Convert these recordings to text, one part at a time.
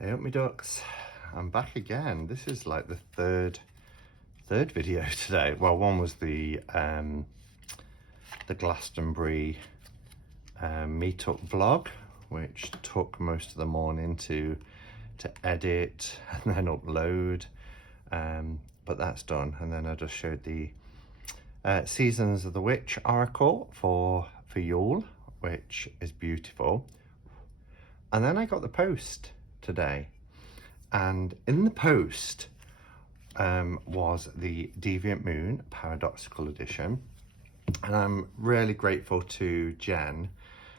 Hey up me ducks, I'm back again. This is like the third video today. Well, one was the Glastonbury meetup vlog, which took most of the morning to edit and then upload, but that's done. And then I just showed the Seasons of the Witch Oracle for Yule, which is beautiful. And then I got the post today, and in the post was the Deviant Moon Paradoxical edition, and I'm really grateful to Jen,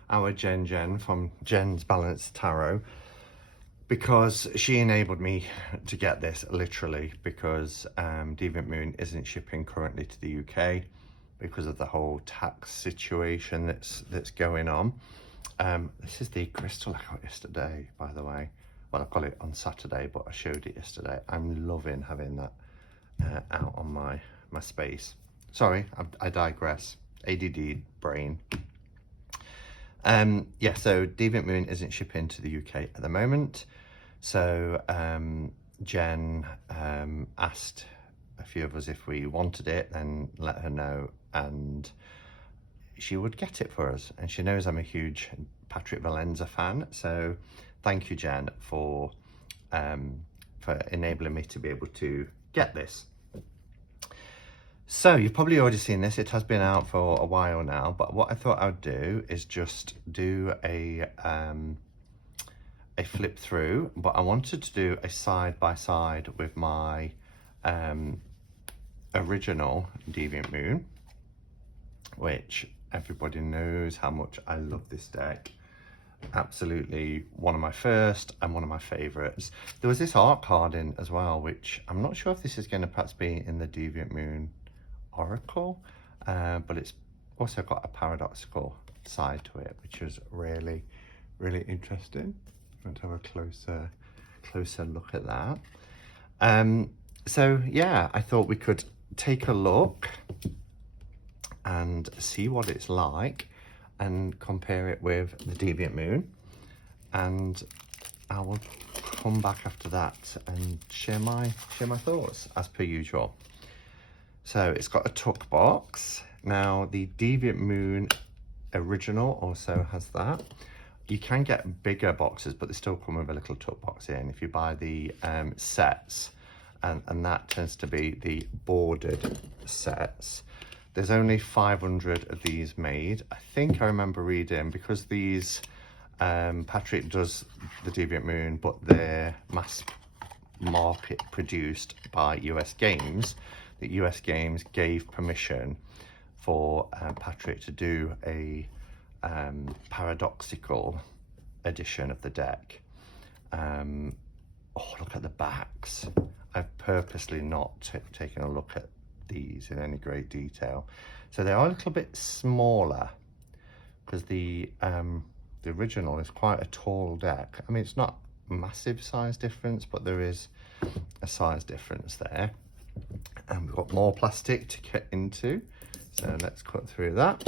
our Jen from Jen's Balanced Tarot, because she enabled me to get this, literally, because Deviant Moon isn't shipping currently to the UK because of the whole tax situation that's going on. This is the crystal I got yesterday, by the way. Well, I got it on Saturday, but I showed it yesterday. I'm loving having that out on my space. Sorry, I digress. ADD brain. Yeah, so Deviant Moon isn't shipping to the UK at the moment. So Jen asked a few of us if we wanted it, then let her know, and she would get it for us. And she knows I'm a huge Patrick Valenza fan, so thank you, Jen, for enabling me to be able to get this. So you've probably already seen this. It has been out for a while now, but what I thought I'd do is just do a flip through, but I wanted to do a side by side with my original Deviant Moon, which everybody knows how much I love this deck. Absolutely one of my first and one of my favorites. There was this art card in as well, which I'm not sure if this is going to perhaps be in the Deviant Moon Oracle, but it's also got a paradoxical side to it, which is really interesting. I'm going to have a closer look at that. So yeah, I thought we could take a look and see what it's like and compare it with the Deviant Moon, and I will come back after that and share my thoughts as per usual. So it's got a tuck box. Now the Deviant Moon original also has that. You can get bigger boxes, but they still come with a little tuck box in if you buy the sets, and that tends to be the bordered sets. There's only 500 of these made. I think I remember reading, because these, Patrick does the Deviant Moon, but they're mass market produced by US Games. The US Games gave permission for Patrick to do a paradoxical edition of the deck. Oh, look at the backs. I've purposely not taken a look at these in any great detail, so they are a little bit smaller, because the original is quite a tall deck. I mean, it's not massive size difference, but there is a size difference there. And we've got more plastic to get into, so let's cut through that.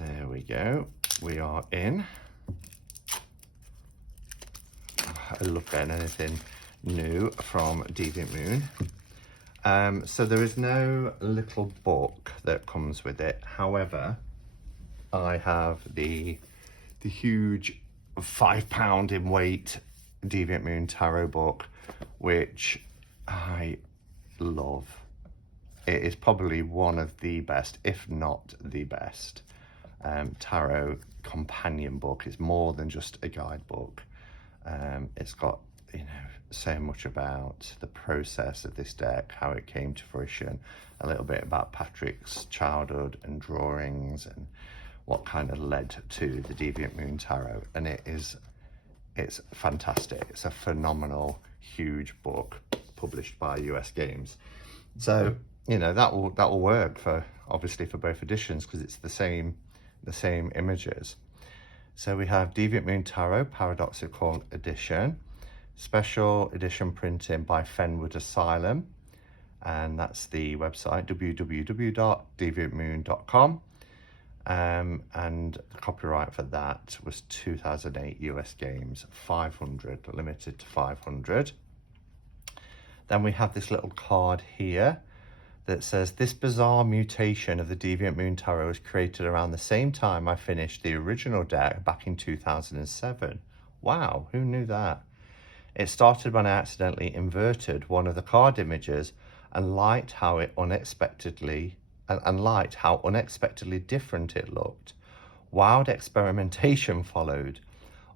There we go, we are in. I love getting anything new from Deviant Moon. So there is no little book that comes with it. However, I have the huge £5 in weight Deviant Moon tarot book, which I love. It is probably one of the best, if not the best, tarot companion book. It's more than just a guidebook. It's got, you know, so much about the process of this deck, how it came to fruition, a little bit about Patrick's childhood and drawings, and what kind of led to the Deviant Moon Tarot. And it's fantastic. It's a phenomenal, huge book published by US Games. So, you know, that will work for, obviously, for both editions, because it's the same images. So we have Deviant Moon Tarot Paradoxical Edition, special edition printing by Fenwood Asylum, and that's the website, www.deviantmoon.com. and the copyright for that was 2008 US Games, 500, limited to 500. Then we have this little card here that says, this bizarre mutation of the Deviant Moon Tarot was created around the same time I finished the original deck back in 2007. Wow, who knew that? It started when I accidentally inverted one of the card images and liked how unexpectedly different it looked. Wild experimentation followed.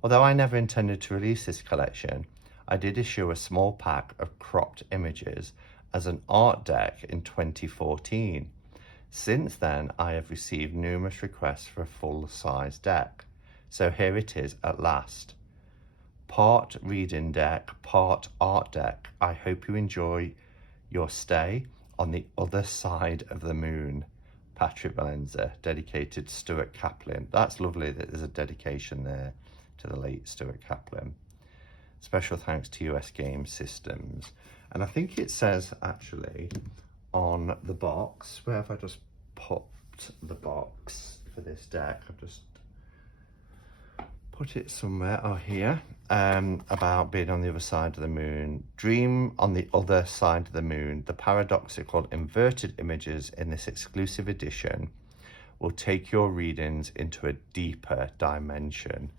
Although I never intended to release this collection, I did issue a small pack of cropped images as an art deck in 2014. Since then, I have received numerous requests for a full-size deck. So here it is at last. Part reading deck, part art deck. I hope you enjoy your stay on the other side of the moon. Patrick Valenza, dedicated Stuart Kaplan. That's lovely that there's a dedication there to the late Stuart Kaplan. Special thanks to US Game Systems. And I think it says actually on the box, where have I just popped the box for this deck? I've just put it somewhere, oh here, about being on the other side of the moon. Dream on the other side of the moon. The paradoxical inverted images in this exclusive edition will take your readings into a deeper dimension.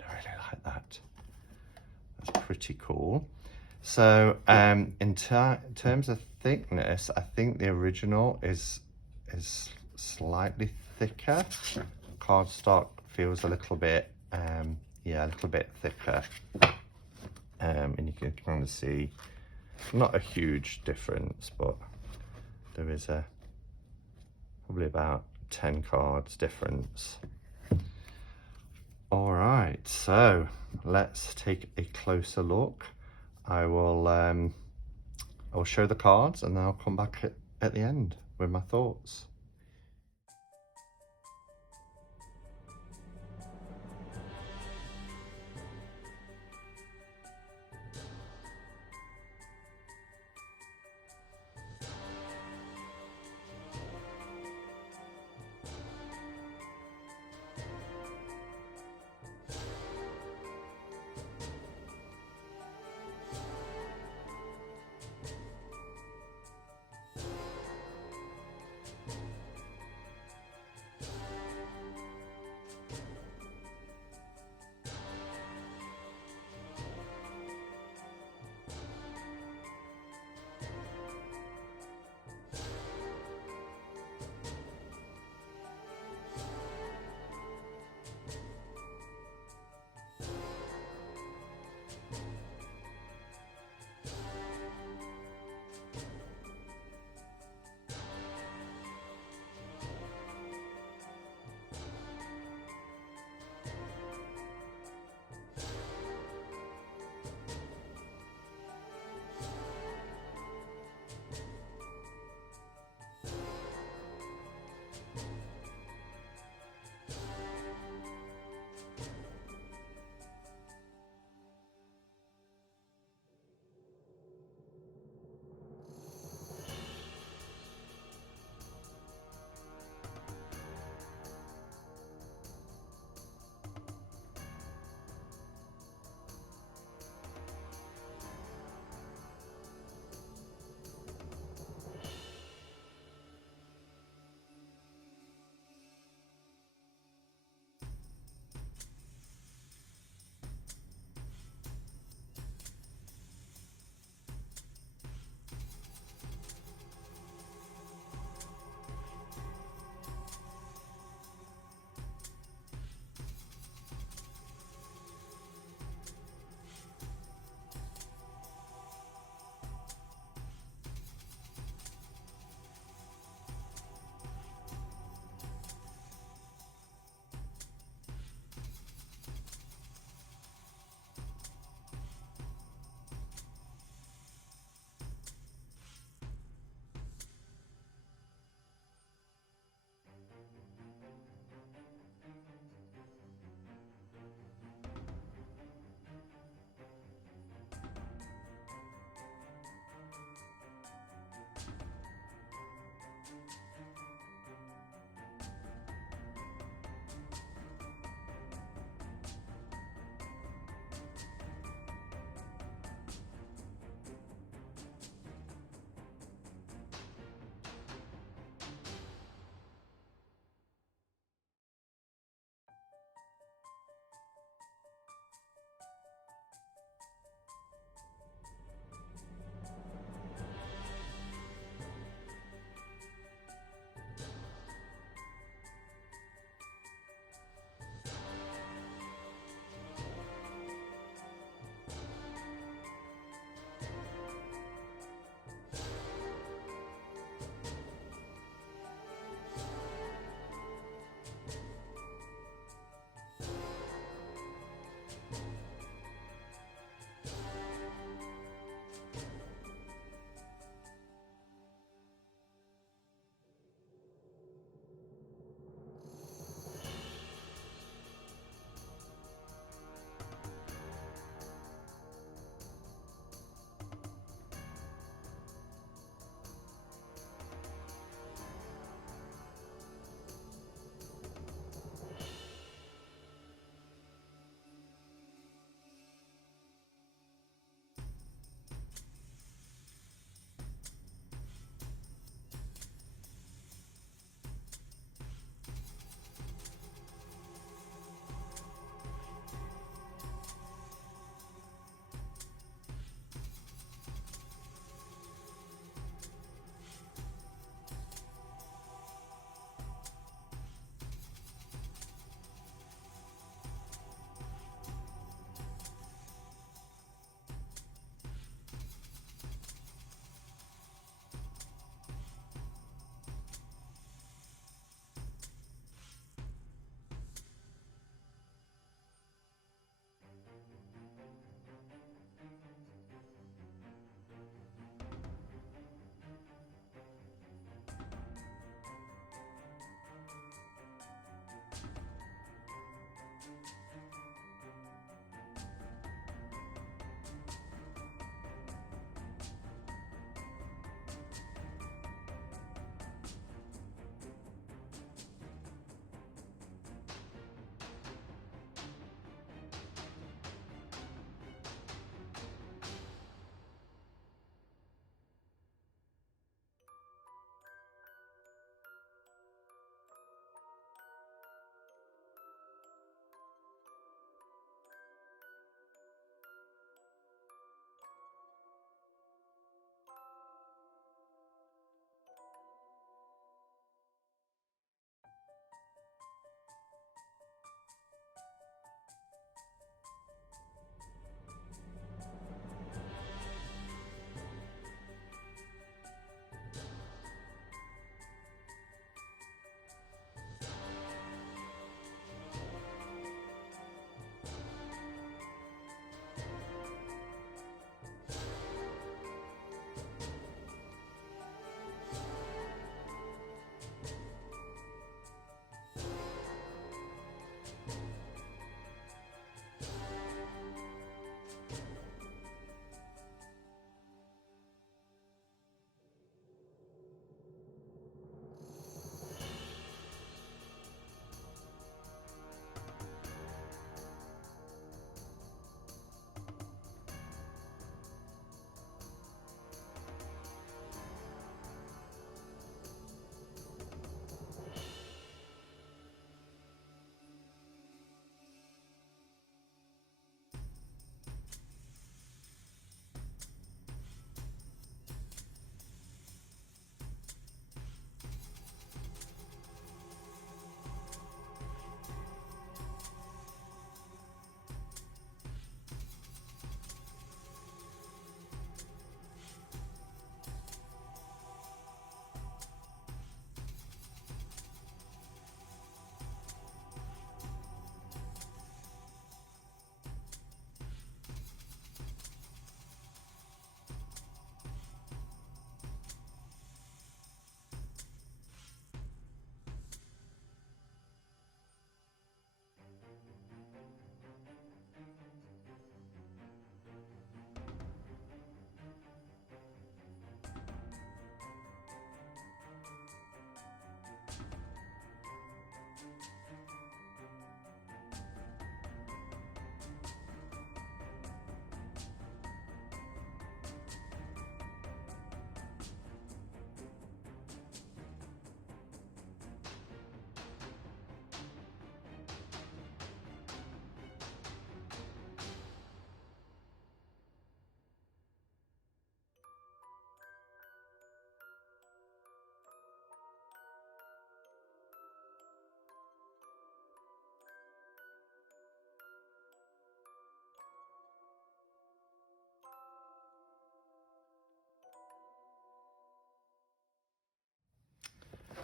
I really like that. That's pretty cool. So in terms of thickness, I think the original is slightly thicker. Cardstock feels a little bit yeah, a little bit thicker, and you can kind of see not a huge difference, but there is probably about 10 cards difference. All right, so let's take a closer look. I will show the cards and then I'll come back at the end with my thoughts.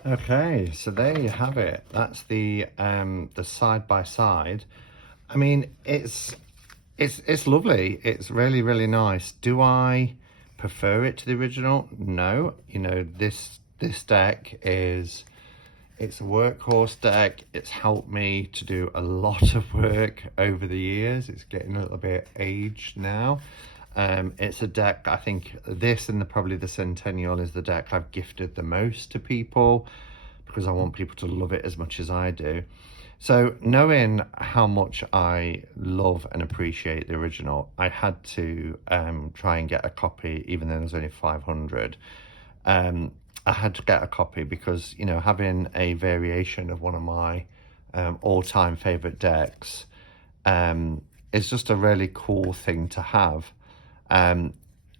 Okay, so there you have it. That's the side by side. I mean, it's lovely. It's really, really nice. Do I prefer it to the original? No. You know, this deck is, it's a workhorse deck. It's helped me to do a lot of work over the years. It's getting a little bit aged now. It's a deck, I think this and probably the Centennial is the deck I've gifted the most to people because I want people to love it as much as I do. So knowing how much I love and appreciate the original, I had to try and get a copy, even though there's only 500. I had to get a copy because, you know, having a variation of one of my all-time favorite decks is just a really cool thing to have.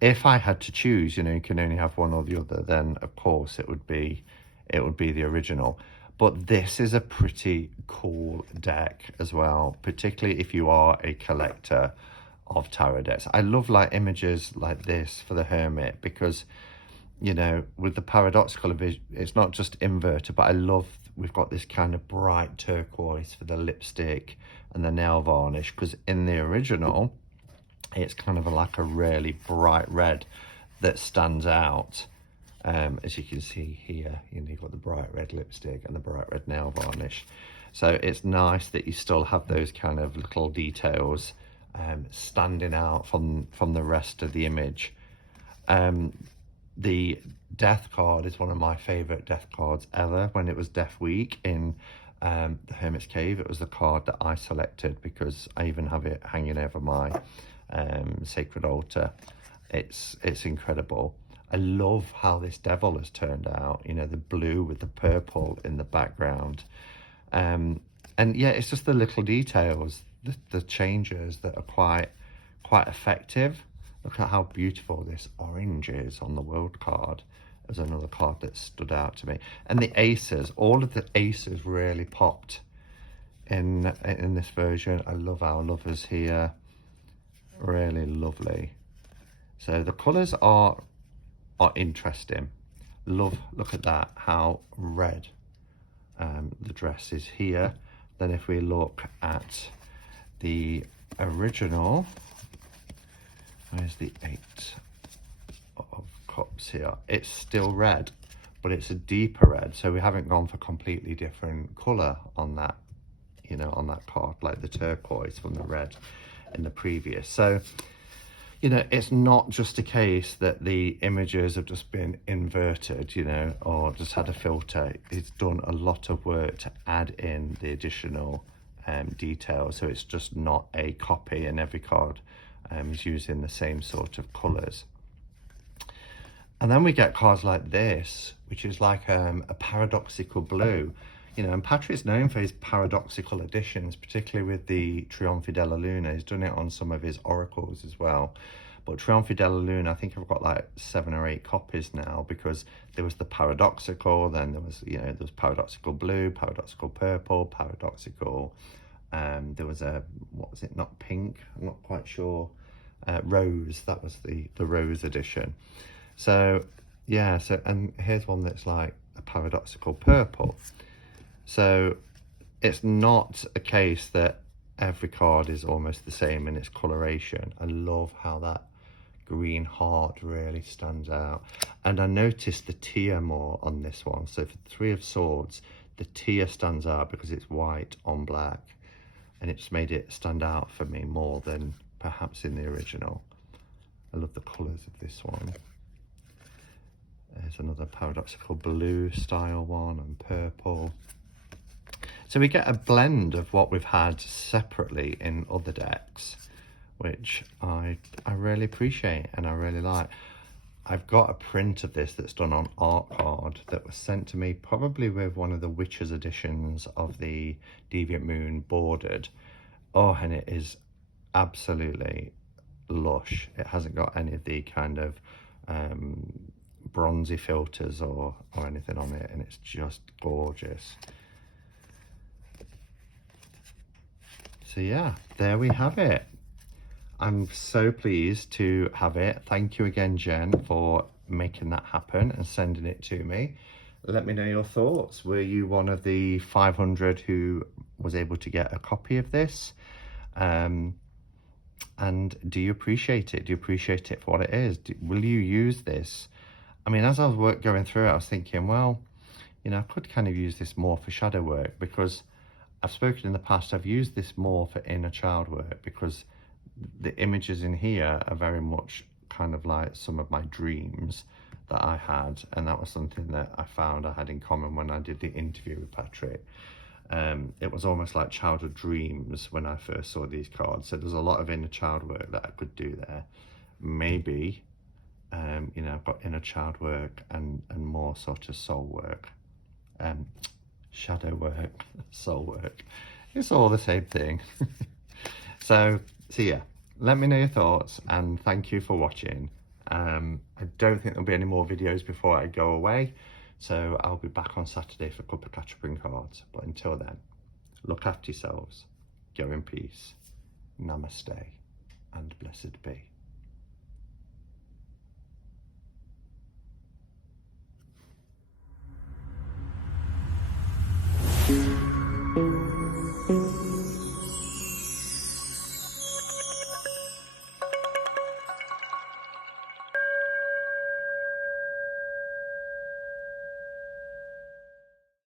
If I had to choose, you know, you can only have one or the other, then of course it would be the original. But this is a pretty cool deck as well, particularly if you are a collector of tarot decks. I love like images like this for the Hermit because, you know, with the Paradoxical, it's not just inverted, but I love, we've got this kind of bright turquoise for the lipstick and the nail varnish, because in the original, it's kind of like a really bright red that stands out. As you can see here, you know, you've got the bright red lipstick and the bright red nail varnish. So it's nice that you still have those kind of little details standing out from the rest of the image. The death card is one of my favorite death cards ever. When it was Death Week in the Hermit's Cave, it was the card that I selected because I even have it hanging over my sacred altar. It's incredible. I love how this devil has turned out, you know, the blue with the purple in the background. And yeah, it's just the little details, the changes that are quite effective. Look at how beautiful this orange is on the world card. There's another card that stood out to me. And the aces, all of the aces really popped in this version. I love our lovers here. Really lovely. So the colours are interesting. Look at that, how red the dress is here. Then if we look at the original, where's the 8 of cups here? It's still red, but it's a deeper red, so we haven't gone for completely different colour on that, you know, on that card, like the turquoise from the red in the previous. So, you know, it's not just a case that the images have just been inverted, you know, or just had a filter. It's done a lot of work to add in the additional details, so it's just not a copy, and every card is using the same sort of colours. And then we get cards like this, which is like a paradoxical blue. You know, and Patrick's known for his paradoxical editions, particularly with the Trionfi della Luna. He's done it on some of his oracles as well. But Trionfi della Luna, I think I've got like 7 or 8 copies now, because there was the paradoxical, then there was, you know, there was paradoxical blue, paradoxical purple, paradoxical, there was a, what was it, not pink, I'm not quite sure, rose, that was the rose edition. So yeah, so, and here's one that's like a paradoxical purple. So it's not a case that every card is almost the same in its coloration. I love how that green heart really stands out. And I noticed the tier more on this one. So for the 3 of Swords, the tier stands out because it's white on black. And it's made it stand out for me more than perhaps in the original. I love the colours of this one. There's another paradoxical blue style one, and purple. So we get a blend of what we've had separately in other decks, which I really appreciate and I really like. I've got a print of this that's done on art card that was sent to me probably with one of the Witcher's editions of the Deviant Moon bordered. Oh, and it is absolutely lush. It hasn't got any of the kind of bronzy filters or anything on it, and it's just gorgeous. So yeah, there we have it. I'm so pleased to have it. Thank you again, Jen, for making that happen and sending it to me. let me know your thoughts. Were you one of the 500 who was able to get a copy of this? And do you appreciate it? Do you appreciate it for what it is? Will you use this? I mean, as I was going through it, I was thinking, well, you know, I could kind of use this more for shadow work, because I've spoken in the past, I've used this more for inner child work, because the images in here are very much kind of like some of my dreams that I had, and that was something that I found I had in common when I did the interview with Patrick. It was almost like childhood dreams when I first saw these cards, so there's a lot of inner child work that I could do there. Maybe you know, I've got inner child work and more sort of soul work, shadow work, soul work. It's all the same thing. So yeah, let me know your thoughts, and thank you for watching. I don't think there'll be any more videos before I go away, so I'll be back on Saturday for a couple of catch-up cards. But until then, look after yourselves, go in peace, namaste, and blessed be.